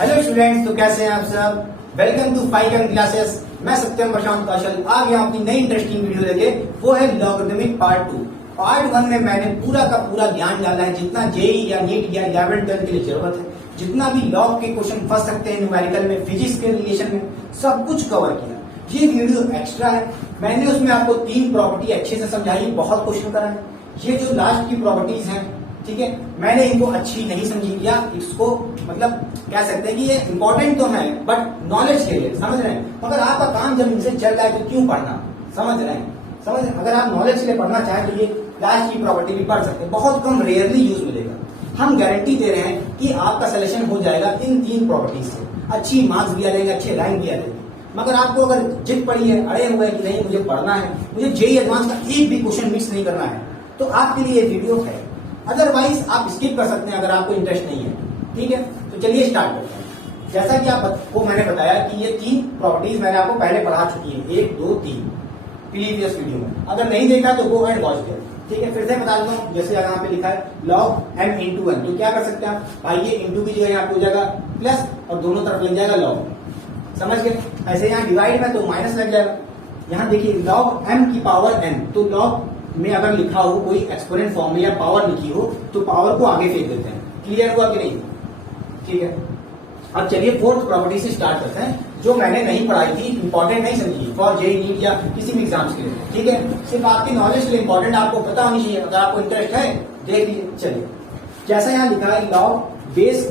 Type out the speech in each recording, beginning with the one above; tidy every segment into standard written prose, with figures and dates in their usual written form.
Hello students, तो कैसे हैं आप सब। Welcome to five classes. मैं सत्यम प्रशांत कौशल आ गया अपनी नई इंटरेस्टिंग वीडियो लेके। वो है लॉगरिथमिक पार्ट 2। पार्ट 1 में मैंने पूरा का पूरा ज्ञान डाला है, जितना जेई या नीट या 11th-12th के लिए जरूरत है, जितना भी लॉग के क्वेश्चन फंस सकते हैं न्यूमेरिकल में, फिजिक्स के रिलेशन में, सब कुछ कवर किया। ये वीडियो एक्स्ट्रा है। मैंने उसमें आपको 3 प्रॉपर्टी अच्छे से समझाई, बहुत क्वेश्चन करा है। ये जो लास्ट की प्रॉपर्टीज हैं, ठीक है, मैंने इनको अच्छी नहीं समझी, या इसको मतलब कह सकते हैं कि ये इंपॉर्टेंट तो है बट नॉलेज के लिए, समझ रहे हैं। अगर आपका काम जब इनसे चल रहा है तो क्यों पढ़ना, समझ रहे हैं। अगर आप नॉलेज के लिए पढ़ना चाहें तो ये लास्ट की प्रॉपर्टी भी पढ़ सकते हैं, बहुत कम रेयरली यूज मिलेगा। हम गारंटी दे रहे हैं कि आपका सिलेक्शन हो जाएगा इन 3 प्रॉपर्टीज से। अच्छी मार्क्स भी आ जाएंगे, अच्छे रैंक भी आ जाएंगे। मगर आपको अगर जिद पड़ी है, अड़े हुए कि नहीं मुझे पढ़ना है, मुझे जेईई एडवांस का एक भी क्वेश्चन मिस नहीं करना है, तो आपके लिए ये वीडियो है। अदरवाइज आप स्किप कर सकते हैं अगर आपको इंटरेस्ट नहीं है, ठीक है। तो चलिए स्टार्ट करते हैं। जैसा कि आपको मैंने बताया कि ये 3 प्रॉपर्टीज मैंने आपको पहले पढ़ा चुकी है, 1, 2, 3 प्रीवियस वीडियो में। अगर नहीं देखा तो गो एंड वॉच देयर, ठीक है। फिर से बता देता हूँ, जैसे यहाँ पे लिखा है log m इंटू n, तो क्या कर सकते हैं आप भाई, ये इंटू की जगह यहाँ पे हो जाएगा प्लस और दोनों तरफ लग जाएगा log, समझ गए। ऐसे यहाँ डिवाइड में तो माइनस लग जाएगा। यहाँ देखिए log m की पावर n, तो log में अगर लिखा हो कोई एक्सपोनेंट फॉर्म में या पावर लिखी हो तो पावर को आगे फेंक देते हैं। क्लियर हुआ कि नहीं, ठीक है। अब चलिए 4th प्रॉपर्टी से स्टार्ट करते हैं, जो मैंने नहीं पढ़ाई थी, इंपॉर्टेंट नहीं समझी फॉर जेईई नीट या किसी भी एग्जाम्स के लिए, ठीक है। सिर्फ आपकी नॉलेज के लिए इंपॉर्टेंट, आपको पता होनी चाहिए। अगर आपको इंटरेस्ट है देख लीजिए। चलिए, जैसा यहाँ लिखा है log बेस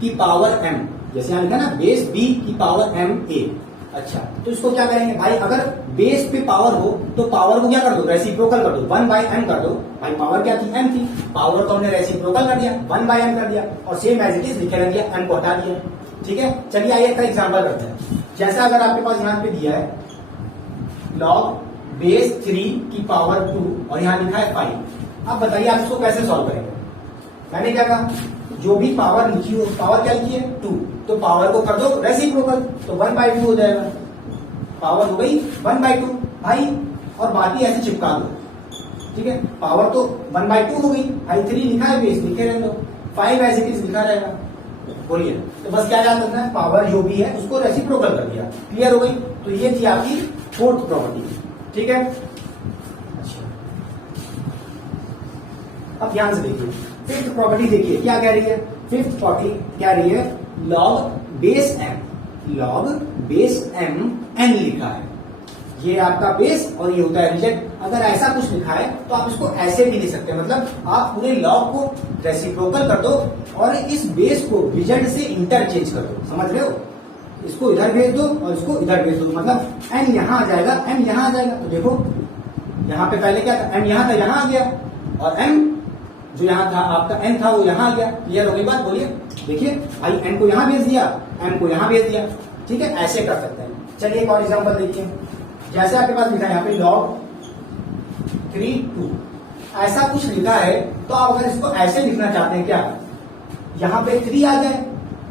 की पावर m, जैसे यहाँ लिखा है ना बेस b की पावर m a। अच्छा, तो इसको क्या करेंगे भाई, अगर बेस पे पावर हो तो पावर को क्या कर दो, रेसिप्रोकल कर दो, 1/m कर दो। भाई पावर क्या थी, m थी, पावर को हमने रेसिप्रोकल कर दिया, 1/m कर दिया, और सेम एज इट इज लिखे रख दिया, m को हटा दिया, ठीक है। चलिए आइए इसका एग्जांपल करते हैं। जैसा अगर आपके पास यहाँ पे दिया है log बेस 3 की पावर 2 और यहाँ लिखा है 5। अब बताइए आप इसको कैसे सॉल्व करेंगे। मैंने क्या कहा, जो भी पावर लिखी हो, पावर क्या लिखी है 2, तो पावर को कर दो रेसिप्रोकल, तो 1/2 हो जाएगा। पावर हो गई 1/2 भाई, और बाकी ऐसे चिपका दो, ठीक है। पावर तो 1/2 हो गई भाई, 3 लिखा है बेस, लिखे रहने दो, 5 ऐसे किस लिखा रहेगा। बोलिए, तो बस क्या याद रखना है, पावर जो भी है उसको रेसिप्रोकल कर दिया। क्लियर हो गई। तो ये थी आपकी 4th प्रॉपर्टी, ठीक है। अच्छा, अब ध्यान से देखिए 5th प्रॉपर्टी, देखिए क्या कह रही है। 5th प्रॉपर्टी क्या रही है, log बेस m n लिखा है, ये आपका बेस और ये होता है रिजल्ट। अगर ऐसा कुछ लिखा है तो आप इसको ऐसे भी लिख सकते हैं, मतलब आप पूरे लॉग को रेसिप्रोकल कर दो और इस बेस को रिजल्ट से इंटरचेंज कर दो, समझ रहे हो। इसको इधर भेज दो और इसको इधर भेज दो, मतलब n यहां आ जाएगा, m यहां आ जाएगा। तो देखो यहाँ पे पहले क्या था, m यहां था, यहां आ गया, और m जो यहाँ था आपका n था वो यहाँ आ गया। क्लियर हो गई बात। बोलिए, देखिए भाई n को यहाँ भेज दिया, m को यहाँ भेज दिया, ठीक है। ऐसे कर सकते हैं। चलिए एक और एग्जांपल देखिए। जैसे आपके पास लिखा है यहाँ पे log 3 2, ऐसा कुछ लिखा है, तो आप अगर इसको ऐसे लिखना चाहते हैं, क्या यहाँ पे 3 आ जाए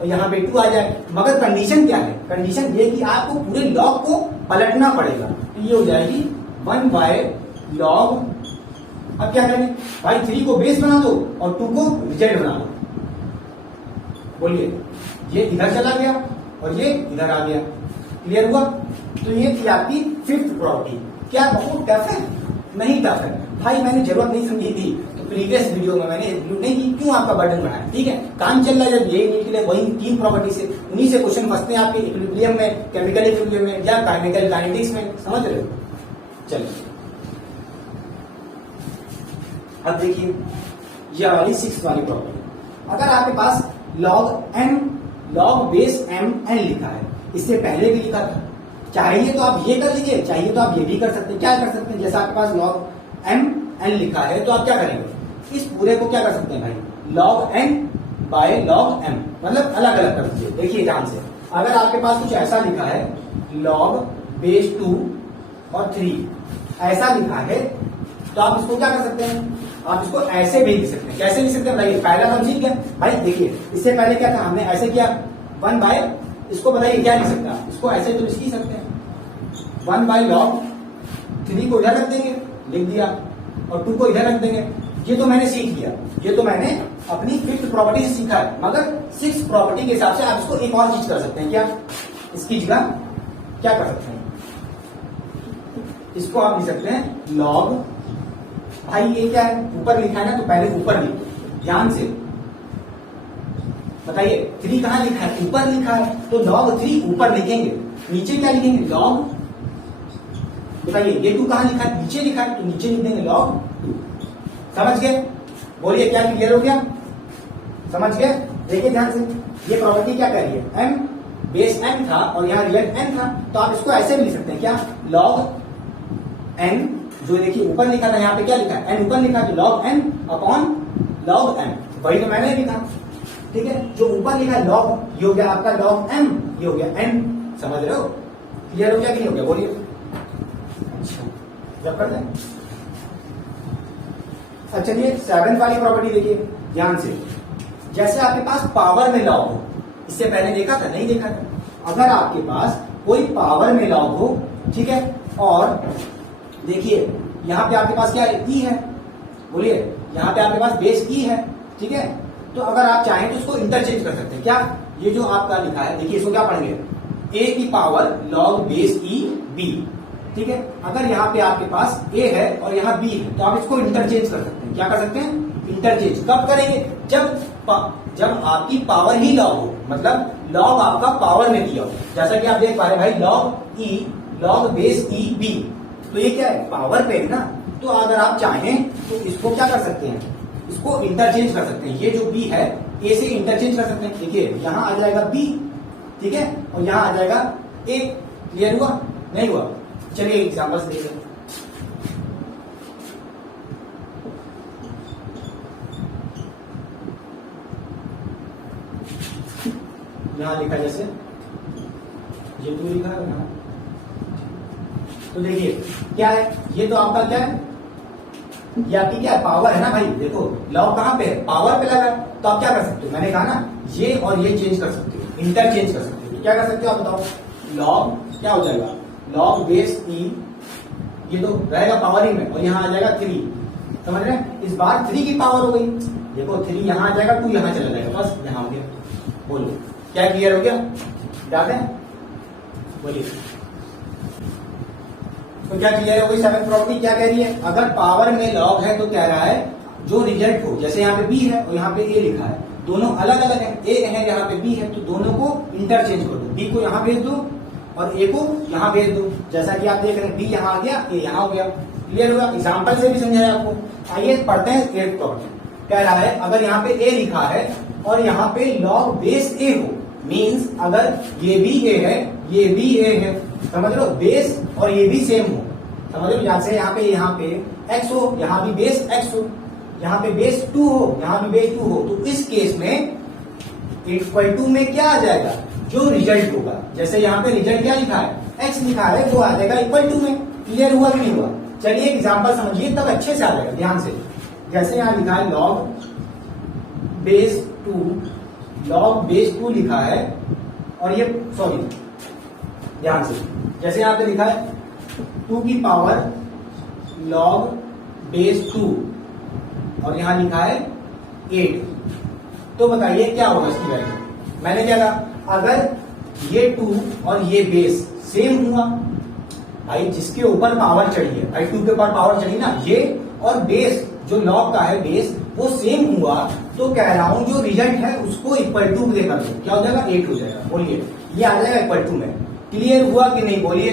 और यहाँ पे 2 आ जाए, मगर कंडीशन क्या है, कंडीशन ये कि आपको पूरे लॉग को पलटना पड़ेगा। तो ये हो जाएगी 1/log। अब क्या करेंगे भाई, 3 को बेस बना दो और 2 को रिजल्ट बना दो। बोलिए, ये इधर चला गया और ये इधर आ गया। क्लियर हुआ। तो ये थी आपकी 5th प्रॉपर्टी। क्या बहुत टफ है? नहीं टफ है भाई, मैंने जरूरत नहीं समझी थी तो प्रीवियस वीडियो में मैंने इंक्लूड नहीं की, क्यों आपका बर्डन बढ़ाया, ठीक है। काम चल रहा है जब ये के लिए, वही 3 प्रॉपर्टी से, उन्हीं से क्वेश्चन फंसते हैं आपके इक्विलिब्रियम में, केमिकल इक्विलिब्रियम में या काइनेटिकल काइनेटिक्स में, समझ रहे हो। चलिए अब देखिए ये वाली 6th वाली प्रॉपर्टी। अगर आपके पास log बेस m n लिखा है, इससे पहले भी लिखा था, चाहिए तो आप ये कर लीजिए, चाहिए तो आप ये भी कर सकते हैं। क्या कर सकते हैं, जैसा आपके पास log m n लिखा है तो आप क्या करेंगे, इस पूरे को क्या कर सकते हैं भाई, log n by log m, मतलब अलग अलग कर दीजिए। देखिए ध्यान से, अगर आपके पास कुछ ऐसा लिखा है log बेस 2 और 3 ऐसा लिखा है, तो आप इसको क्या कर सकते हैं, आप इसको ऐसे भी लिख सकते हैं। कैसे लिख सकते हैं बताइए, पहला हम सीख गया भाई। देखिए इससे पहले क्या था, हमने ऐसे किया 1/, इसको बताइए क्या लिख सकते हैं, इसको ऐसे तो लिख सकते हैं 1/log 3 को इधर रख देंगे, लिख दिया, और 2 को इधर रख देंगे। ये तो मैंने सीख लिया, ये तो मैंने अपनी फिफ्थ प्रॉपर्टी से सीखा है, मगर सिक्स प्रॉपर्टी के हिसाब से आप इसको एक और चीज कर सकते हैं। क्या? इसकी जगह क्या कर सकते हैं, इसको आप लिख सकते हैं लॉग, भाई ये क्या है, ऊपर लिखा है ना, तो पहले ऊपर लिखो ध्यान से। बताइए 3 कहां लिखा है, ऊपर लिखा है, तो लॉग 3 ऊपर लिखेंगे, नीचे क्या लिखेंगे लॉग, बताइए ये 2 कहां लिखा है, नीचे लिखा है, तो नीचे लिख देंगे लॉग 2। समझ गए? बोलिए क्या क्लियर हो गया? समझ गए? देखिए ध्यान से, ये प्रॉपर्टी क्या कह रही है, m बेस n था और यहाँ रियल n था, तो आप इसको ऐसे भी लिख सकते हैं, क्या log n, जो देखिए ऊपर लिखा था, यहाँ पे क्या लिखा है n ऊपर लिखा है, तो log n upon log m, वही तो मैंने लिखा। ठीक है, जो ऊपर लिखा है log, ये हो गया आपका log m, ये हो गया n। समझ रहे हो? क्लियर हो गया कि नहीं हो गया? बोलिए। अच्छा जब कर दें, अच्छा चलिए 7th वाली प्रॉपर्टी देखिए ध्यान से। जैसे आपके पास पावर में लॉग हो, इससे पहले देखा था, नहीं देखा था, अगर आपके पास कोई पावर में लॉग हो, ठीक है, और देखिए यहां पे आपके पास क्या ई है, बोलिए यहां पे आपके पास बेस ई है, ठीक है, तो अगर आप चाहें तो उसको इंटरचेंज कर सकते हैं। क्या? ये जो आपका लिखा है, देखिए इसको क्या पढ़ेंगे, ए की power log base E B, ठीक है, अगर यहाँ पे आपके पास ए है और यहाँ बी है, तो आप इसको इंटरचेंज कर सकते हैं। क्या कर सकते हैं? इंटरचेंज। कब करेंगे? जब आपकी पावर ही लॉग हो, मतलब लॉग आपका पावर में दिया हो, जैसा कि आप देख पा रहे हैं भाई लॉग ई, लॉग बेस ई बी, तो ये क्या है, पावर पे है ना, तो अगर आप चाहें तो इसको क्या कर सकते हैं, इसको इंटरचेंज कर सकते हैं। ये जो बी है ए से इंटरचेंज कर सकते हैं। देखिए यहां आ जाएगा बी, ठीक है, और यहां आ जाएगा ए। क्लियर हुआ? नहीं हुआ? चलिए एग्जाम्पल से देखिए, यहां लिखा जैसे ये 2 लिखा है ना, तो देखिए क्या है, ये तो आपका क्या है, ये आपकी क्या है, पावर है ना भाई। देखो लॉग कहां पे है, पावर पे लगा है, तो आप क्या कर सकते हो, मैंने कहा ना ये और ये चेंज कर सकते हो, इंटरचेंज कर सकते हो। क्या कर सकते हो आप बताओ, लॉग क्या हो जाएगा, लॉग बेस ई, ये तो रहेगा पावर ही में, और यहाँ आ जाएगा 3। समझ रहे हैं? इस बार 3 की पावर हो गई, देखो 3 यहाँ आ जाएगा, 2 यहाँ चला जाएगा, बस यहाँ हो गया। बोलो क्या क्लियर हो गया? याद है? बोलिए। तो क्या क्लियर हो गई? 7th प्रॉपर्टी क्या कह रही है, अगर पावर में लॉग है तो कह रहा है जो रिजल्ट हो, जैसे यहाँ पे बी है और यहाँ पे ए लिखा है, दोनों अलग अलग है, ए है यहाँ पे बी है, तो दोनों को इंटरचेंज कर दो, बी को यहाँ भेज दो और ए को यहाँ भेज दो। जैसा कि आप देख रहे हैं बी यहाँ आ गया, ए यहाँ हो गया। क्लियर होगा? एग्जाम्पल से भी समझाया आपको। आइए पढ़ते हैं 8th प्रॉपर्टी। कह रहा है अगर यहाँ पे ए लिखा है और यहाँ पे लॉग बेस ए हो, मीन्स अगर ये भी ए है, ये भी ए है, समझ लो, बेस और ये भी सेम हो, समझ लो, जैसे यहाँ पे x हो, यहाँ भी बेस x हो, यहाँ पे बेस 2 हो, यहाँ भी बेस 2 हो, तो इस केस में इक्वल टू में क्या आ जाएगा, जो रिजल्ट होगा, जैसे यहाँ पे रिजल्ट क्या लिखा है, x लिखा है, वो आ जाएगा इक्वल टू में। क्लियर हुआ कि नहीं हुआ? चलिए एग्जाम्पल समझिए, तब अच्छे से आ जाएगा। ध्यान से, जैसे यहाँ लिखा है लॉग बेस 2, लॉग बेस 2 लिखा है, और ये सॉरी ध्यान से, जैसे यहाँ पे लिखा है 2 की पावर लॉग बेस 2 और यहाँ लिखा है 8, तो बताइए क्या होगा इसकी वैल्यू। मैंने क्या कहा, अगर ये 2 और ये बेस सेम हुआ, भाई जिसके ऊपर पावर चढ़ी है, भाई 2 के ऊपर पावर चढ़ी ना, ये और बेस जो लॉग का है बेस वो सेम हुआ, तो कह रहा हूं जो रिजल्ट है उसको इक्वल टू देकर दो, क्या हो जाएगा, 8 हो जाएगा। बोलिए, ये आ जाएगा इक्वल टू में। क्लियर हुआ कि नहीं? बोलिए,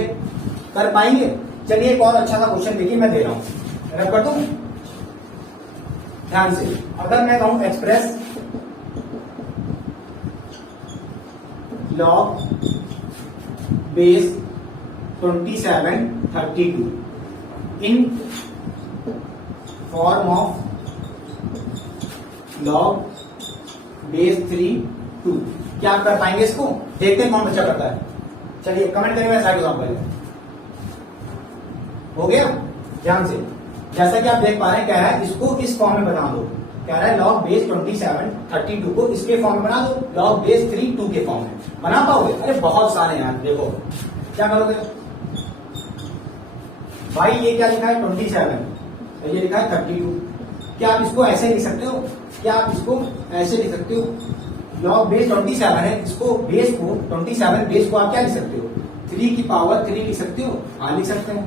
कर पाएंगे? चलिए एक और अच्छा सा क्वेश्चन देखिए, मैं दे रहा हूं, रब कर दूं ध्यान से। अगर मैं कहूं express log base 2732 in form of log base 3 2, क्या आप कर पाएंगे इसको? देखते हैं कौन बच्चा करता है। चलिए कमेंट करेंगे, साइड हो पहले। हो गया? ध्यान से, जैसा कि आप देख पा रहे हैं, कह रहा है इसको इस फॉर्म में बना दो, कह रहा है लॉग बेस 2732 को इसके फॉर्म में बना दो, लॉग बेस 3 2 के फॉर्म में बना पाओगे? अरे बहुत सारे हैं, देखो क्या करोगे भाई, ये क्या लिखा है 27 और ये लिखा है 32, क्या आप इसको ऐसे लिख सकते हो? क्या आप इसको ऐसे लिख सकते हो, लॉग बेस 27 है, इसको बेस को 27 बेस को आप क्या लिख सकते हो, 3 की पावर 3 लिख सकते हो, हाँ लिख सकते हैं।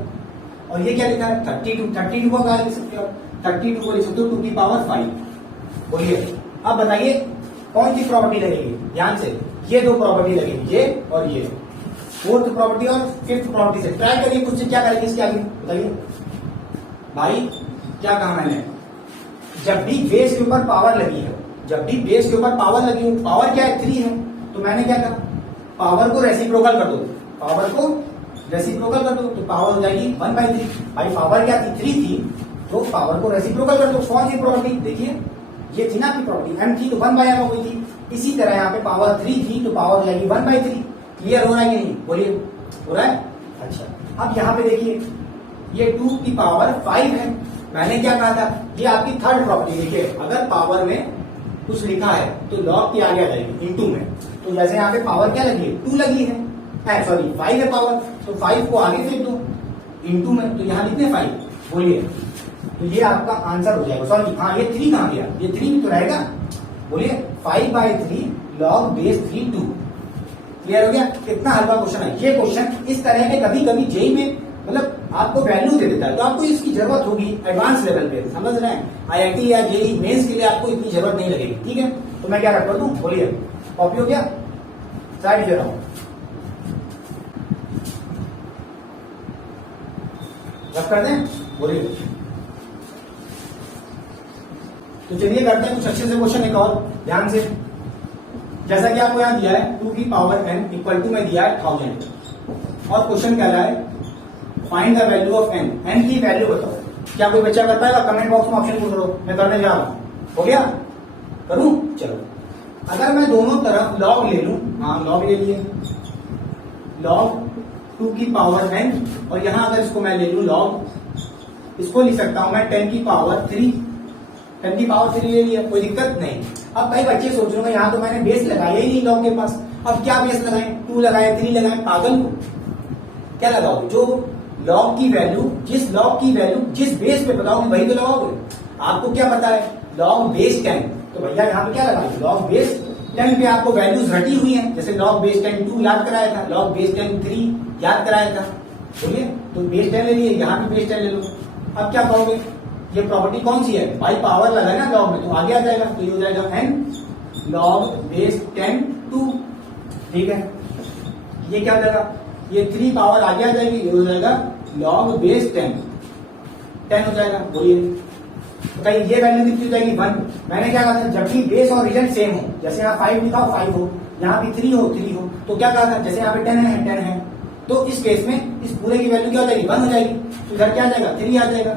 और ये क्या लिखा है 32 को क्या लिख सकते हो, 32 को लिख सकते हो 2 की पावर 5। बोलिए अब बताइए कौन सी प्रॉपर्टी लगेगी, ध्यान से ये दो प्रॉपर्टी लगेगी, ये और ये, फोर्थ प्रॉपर्टी और फिफ्थ प्रॉपर्टी से ट्राई करिए कुछ से क्या करेंगे इसके आगे बताइए। भाई क्या कहा मैंने, जब भी बेस के ऊपर पावर लगी है, जब भी बेस के ऊपर पावर लगी हो, पावर क्या है 3 है, तो मैंने क्या कहा पावर को रेसिप्रोकल कर दो, पावर को रेसिप्रोकल कर दो तो पावर हो जाएगी 1/3। भाई पावर क्या थी 3 थी, तो पावर को रेसिप्रोकल कर दो। कौन सी प्रॉपर्टी, देखिए ये थी ना आपकी प्रॉपर्टी, m थी तो 1/r हो गई थी, इसी तरह यहाँ पे पावर 3 थी तो पावर हो जाएगी 1/3। क्लियर हो रहा है कि नहीं, बोलिए हो रहा है। अच्छा अब यहाँ पे देखिए ये 2 की पावर 5 है, मैंने क्या कहा था ये आपकी थर्ड प्रॉपर्टी। देखिए अगर पावर में कुछ लिखा है तो लॉग की आगे आ जाएगी इनटू में, तो जैसे यहाँ पे पावर क्या लगी है 2 लगी है, सॉरी 5 है पावर, तो 5 को आगे फेंक दो इनटू में, तो यहाँ लिखने 5। बोलिए तो ये आपका आंसर हो जाएगा। सॉरी हाँ ये 3 कहाँ गया, ये 3 भी तो रहेगा। बोलिए 5/3 लॉग बेस 3 2। क्लियर हो गया, कितना हल्का क्वेश्चन है ये। क्वेश्चन इस तरह के कभी कभी जेई में मतलब आपको वैल्यू दे देता है, तो आपको इसकी जरूरत होगी एडवांस लेवल पे, समझ रहे हैं। आईआईटी या जेई मेंस के लिए आपको इतनी जरूरत नहीं लगेगी, ठीक है। तो मैं क्या कर दूं, बोलिए कॉपी हो गया, साइड दे रहा हूं, रख कर दें, बोलिए। तो चलिए करते हैं कुछ अच्छे से क्वेश्चन एक और ध्यान से। जैसा कि आपको यहां दिया है 2 की पावर n इक्वल टू में दिया है 1000 और क्वेश्चन कह रहा है find the value of n, n की वैल्यू बताओ। क्या कोई बच्चा कर पाएगा, कमेंट बॉक्स में ऑप्शन पूछ लो, मैं करने जा रहा हूं। हो गया, करूं, चलो। अगर मैं दोनों तरफ लॉग ले लूं, हाँ लॉग ले लिए, लॉग 2 की पावर n और यहां अगर इसको मैं ले लूं लॉग, इसको लिख सकता हूं मैं 10 की पावर 3, 10 की पावर 3 ले लिया, कोई दिक्कत नहीं। अब कई बच्चे सोच रहे हैं यहाँ तो मैंने बेस लगाया ही नहीं लॉग के पास, अब क्या बेस लगाएं, 2 लगाए 3 लगाए, पागल को क्या लगाओ, जो लॉग की वैल्यू, जिस लॉग की वैल्यू जिस बेस पे बताओगे वही तो लगाओगे। आपको क्या पता है लॉग बेस 10, तो भैया यहाँ पे क्या लगाए लॉग बेस 10 पे आपको वैल्यूज रटी हुई हैं, जैसे लॉग बेस 10 2 याद कराया था, लॉग बेस 10 3 याद कराया था। बोलिए तो बेस 10 ले लिए, यहाँ भी बेस 10 ले लो। अब क्या कहोगे, ये प्रॉपर्टी कौन सी है भाई, पावर लगा है ना लॉग में तो आगे आ जाएगा, तो ये हो जाएगा n लॉग बेस 10 2, ठीक है। ये क्या हो जाएगा, ये 3 पावर आगे आ जाएगी, ये हो जाएगा लॉग बेस 10 हो जाएगा। बोलिए तो कहीं ये वैल्यू कितनी हो जाएगी 1। मैंने क्या कहा था, जब भी बेस और रिजल्ट सेम हो, जैसे यहाँ 5 लिखा हो 5 हो, यहाँ भी 3 हो, तो क्या कहा था, जैसे यहाँ पे 10 है, तो इस केस में इस पूरे की वैल्यू क्या हो जाएगी 1 हो जाएगी, तो इधर क्या आ जाएगा 3 आ जाएगा,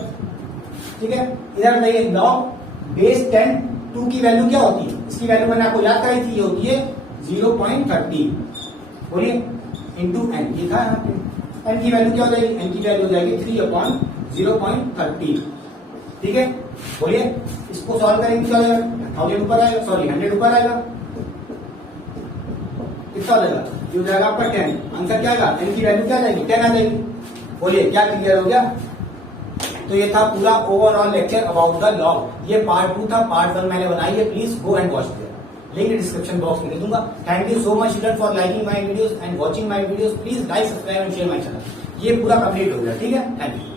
ठीक है। इधर बताइए लॉग बेस 10 2 की वैल्यू क्या होती है, इसकी वैल्यू मैंने आपको याद कराई थी, ये होती है 0.30। बोलिए इंटू एन, लिखा है यहाँ पे, एन की वैल्यू क्या हो जाएगी, एन की वैल्यू हो जाएगी 3/0.30, ठीक है। बोलिए इसको सॉल्व करेंगे क्या हो जाएगा, 1000 ऊपर आएगा, सॉरी 100 ऊपर आएगा, कितना हो जाएगा, ये हो जाएगा आपका 10। आंसर क्या आएगा, एन की वैल्यू क्या आ जाएगी 10 आ जाएगी। बोलिए क्या क्लियर हो गया। तो ये था पूरा overall lecture about the log, ये पार्ट 2 था, पार्ट 1 मैंने बनाई है, please go and watch there, link description box में दे दूंगा। Thank you so much student for liking my videos and watching my videos, please like subscribe and share my channel. ये पूरा कंप्लीट हो गया, ठीक है, थैंक यू।